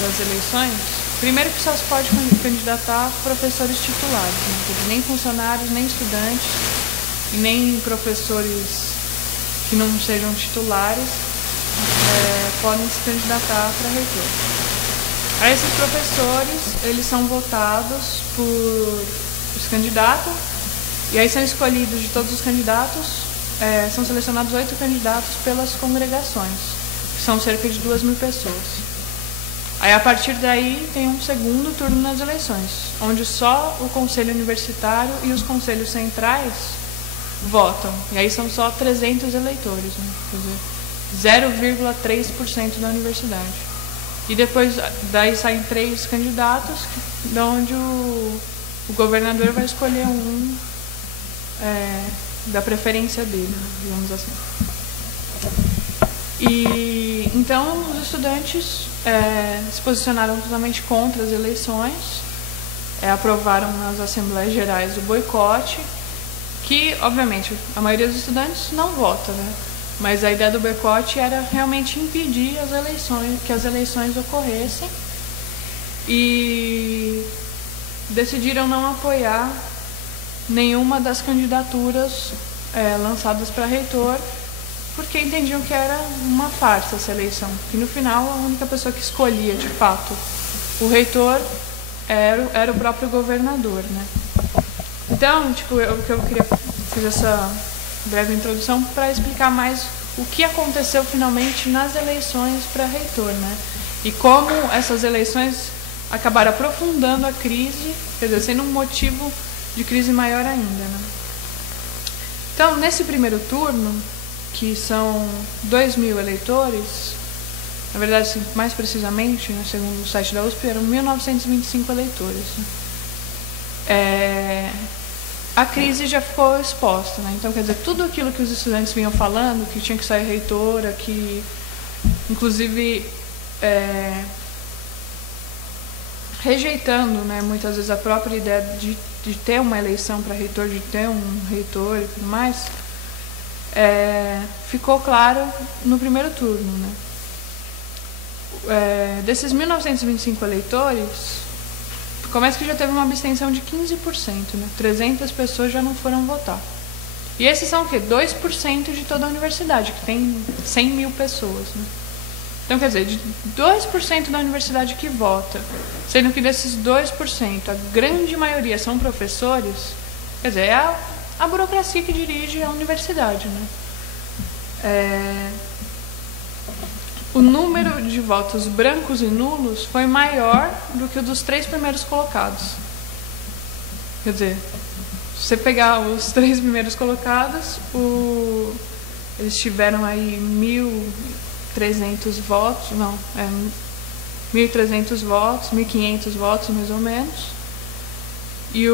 das eleições, primeiro que só se pode candidatar professores titulares, né? Nem funcionários, nem estudantes, e nem professores que não sejam titulares podem se candidatar para reitor. Aí esses professores, eles são votados por os candidatos, e aí são escolhidos de todos os candidatos, são selecionados 8 candidatos pelas congregações, que são cerca de 2.000 pessoas. Aí, a partir daí, tem um segundo turno nas eleições, onde só o conselho universitário e os conselhos centrais votam. E aí são só 300 eleitores, né? Quer dizer, 0,3% da universidade. E depois, daí saem 3 candidatos, de onde o governador vai escolher um da preferência dele, digamos assim. E então os estudantes se posicionaram totalmente contra as eleições, aprovaram nas Assembleias Gerais o boicote, que obviamente a maioria dos estudantes não vota, né? Mas a ideia do boicote era realmente impedir as eleições, que as eleições ocorressem, e decidiram não apoiar nenhuma das candidaturas lançadas para reitor, porque entendiam que era uma farsa essa eleição, que no final a única pessoa que escolhia de fato o reitor era o próprio governador, né? Então, eu queria fazer essa breve introdução para explicar mais o que aconteceu finalmente nas eleições para reitor, né? E como essas eleições acabaram aprofundando a crise, quer dizer, sendo um motivo de crise maior ainda, né? Então, nesse primeiro turno, que são 2.000 eleitores, na verdade, assim, mais precisamente, né, segundo o site da USP, eram 1.925 eleitores. A crise já ficou exposta, né? Então, quer dizer, tudo aquilo que os estudantes vinham falando, que tinha que sair reitora, que, inclusive, rejeitando, né, muitas vezes a própria ideia de ter uma eleição para reitor, de ter um reitor e tudo mais, ficou claro no primeiro turno, né? Desses 1.925 eleitores, começa que já teve uma abstenção de 15%, né? 300 pessoas já não foram votar. E esses são o quê? 2% de toda a universidade, que tem 100.000 pessoas, né? Então, quer dizer, de 2% da universidade que vota, sendo que desses 2%, a grande maioria são professores, quer dizer, é a burocracia que dirige a universidade, né? O número de votos brancos e nulos foi maior do que o dos 3 primeiros colocados. Quer dizer, se você pegar os 3 primeiros colocados, eles tiveram aí 1.300 votos, 1.300 votos, 1.500 votos mais ou menos, e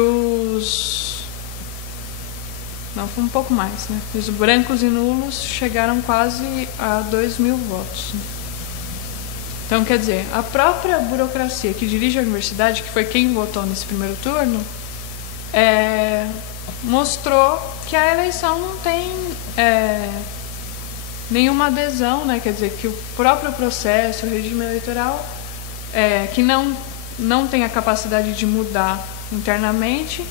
foi um pouco mais, né? Os brancos e nulos chegaram quase a 2.000 votos. Então, quer dizer, a própria burocracia que dirige a universidade, que foi quem votou nesse primeiro turno, mostrou que a eleição não tem nenhuma adesão, né? Quer dizer, que o próprio processo, o regime eleitoral, que não tem a capacidade de mudar internamente,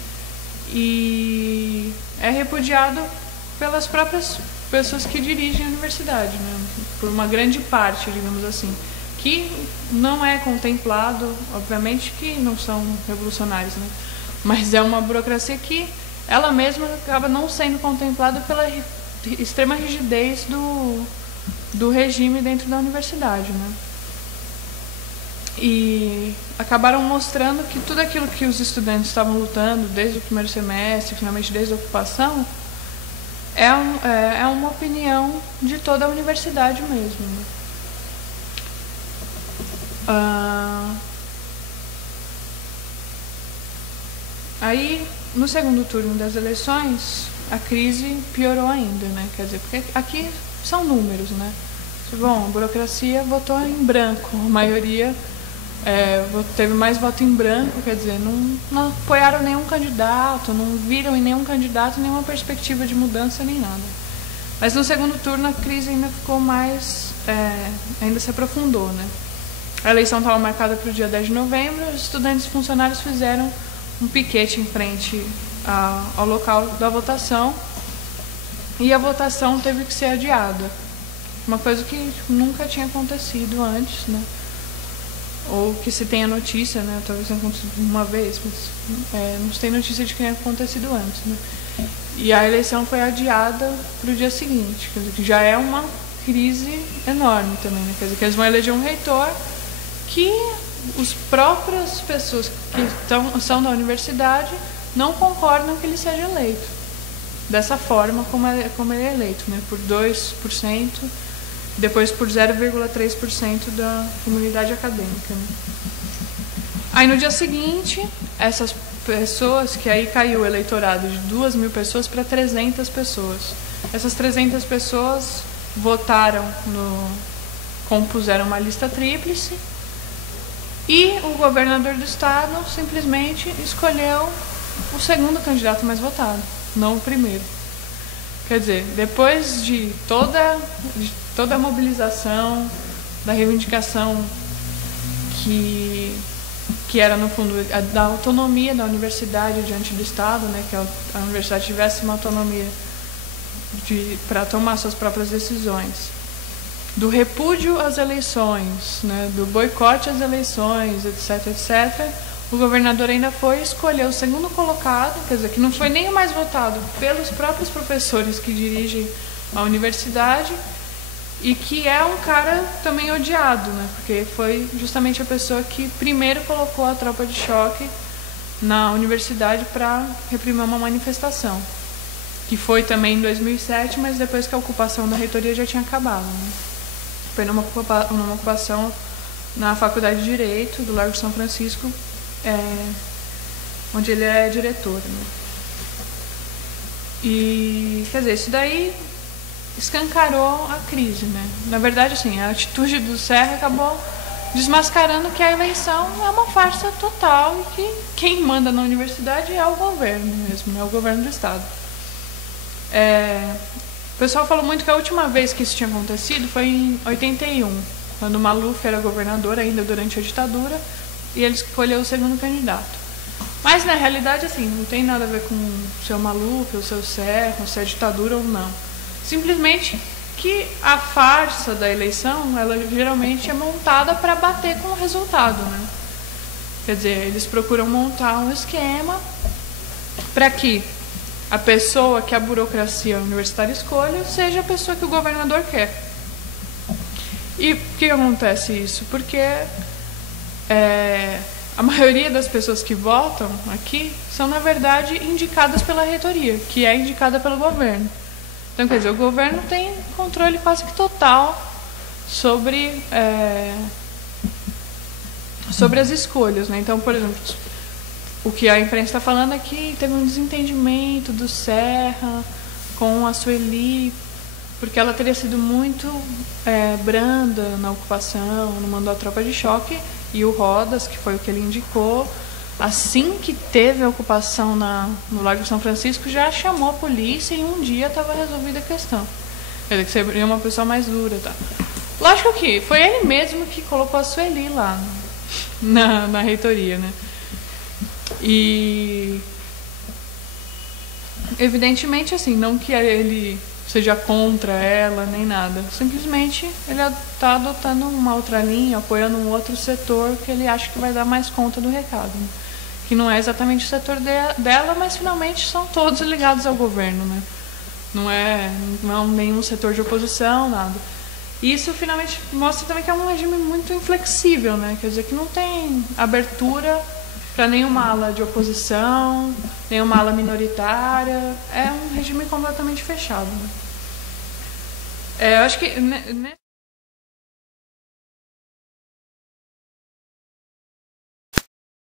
e é repudiado pelas próprias pessoas que dirigem a universidade, né? Por uma grande parte, digamos assim, que não é contemplado, obviamente que não são revolucionários, né? Mas é uma burocracia que ela mesma acaba não sendo contemplada pela extrema rigidez do regime dentro da universidade, né? E acabaram mostrando que tudo aquilo que os estudantes estavam lutando desde o primeiro semestre, finalmente desde a ocupação, é uma opinião de toda a universidade mesmo, né? Aí, no segundo turno das eleições, a crise piorou ainda, né? Quer dizer, porque aqui são números, né? Bom, a burocracia votou em branco, a maioria teve mais voto em branco, quer dizer, não apoiaram nenhum candidato, não viram em nenhum candidato nenhuma perspectiva de mudança nem nada. Mas no segundo turno a crise ainda ficou mais, ainda se aprofundou, né? A eleição estava marcada para o dia 10 de novembro, os estudantes e funcionários fizeram um piquete em frente ao local da votação e a votação teve que ser adiada. Uma coisa que nunca tinha acontecido antes, né? Ou que se tenha notícia, né? Talvez tenha acontecido uma vez, mas não se tem notícia de que tenha acontecido antes, né? E a eleição foi adiada para o dia seguinte, quer dizer, que já é uma crise enorme também, né? Quer dizer, que eles vão eleger um reitor que as próprias pessoas que são da universidade não concordam que ele seja eleito. Dessa forma como ele é eleito, né? Por 2%, depois por 0,3% da comunidade acadêmica, né? Aí no dia seguinte, essas pessoas, que aí caiu o eleitorado de 2.000 pessoas para 300 pessoas. Essas 300 pessoas votaram, compuseram uma lista tríplice e o governador do estado simplesmente escolheu o segundo candidato mais votado, não o primeiro. Quer dizer, depois de toda a mobilização, da reivindicação que era, no fundo, da autonomia da universidade diante do Estado, né, que a universidade tivesse uma autonomia para tomar suas próprias decisões, do repúdio às eleições, né, do boicote às eleições, etc., etc., o governador ainda foi escolher o segundo colocado, quer dizer, que não foi nem o mais votado pelos próprios professores que dirigem a universidade, e que é um cara também odiado, né? Porque foi justamente a pessoa que primeiro colocou a tropa de choque na universidade para reprimir uma manifestação, que foi também em 2007, mas depois que a ocupação da reitoria já tinha acabado, né? Foi numa ocupação na Faculdade de Direito do Largo de São Francisco, onde ele é diretor, né? E, quer dizer, isso daí escancarou a crise, né? Na verdade, assim, a atitude do Serra acabou desmascarando que a eleição é uma farsa total e que quem manda na universidade é o governo mesmo, é o governo do estado. O pessoal falou muito que a última vez que isso tinha acontecido foi em 81, quando o Maluf era governador ainda durante a ditadura e ele escolheu o segundo candidato. Mas, na realidade, assim, não tem nada a ver com o seu Maluf, o seu Serra, se é ditadura ou não. Simplesmente que a farsa da eleição, ela geralmente é montada para bater com o resultado, né? Quer dizer, eles procuram montar um esquema para que a pessoa que a burocracia universitária escolhe seja a pessoa que o governador quer. E por que acontece isso? Porque a maioria das pessoas que votam aqui são, na verdade, indicadas pela reitoria, que é indicada pelo governo. Então, quer dizer, o governo tem controle quase que total sobre as escolhas, né? Então, por exemplo, o que a imprensa está falando é que teve um desentendimento do Serra com a Sueli, porque ela teria sido muito branda na ocupação, não mandou a tropa de choque, e o Rodas, que foi o que ele indicou, assim que teve a ocupação no Largo de São Francisco, já chamou a polícia e um dia estava resolvida a questão. Quer dizer, que seria uma pessoa mais dura, tá? Lógico que foi ele mesmo que colocou a Sueli lá na reitoria, né? E evidentemente, assim, não que ele seja contra ela nem nada, simplesmente ele está adotando uma outra linha, apoiando um outro setor que ele acha que vai dar mais conta do recado, né? Que não é exatamente o setor dela, mas finalmente são todos ligados ao governo, né? Não é nenhum setor de oposição, nada. E isso finalmente mostra também que é um regime muito inflexível, né? Quer dizer, que não tem abertura para nenhuma ala de oposição, nenhuma ala minoritária. É um regime completamente fechado, né? Eu acho que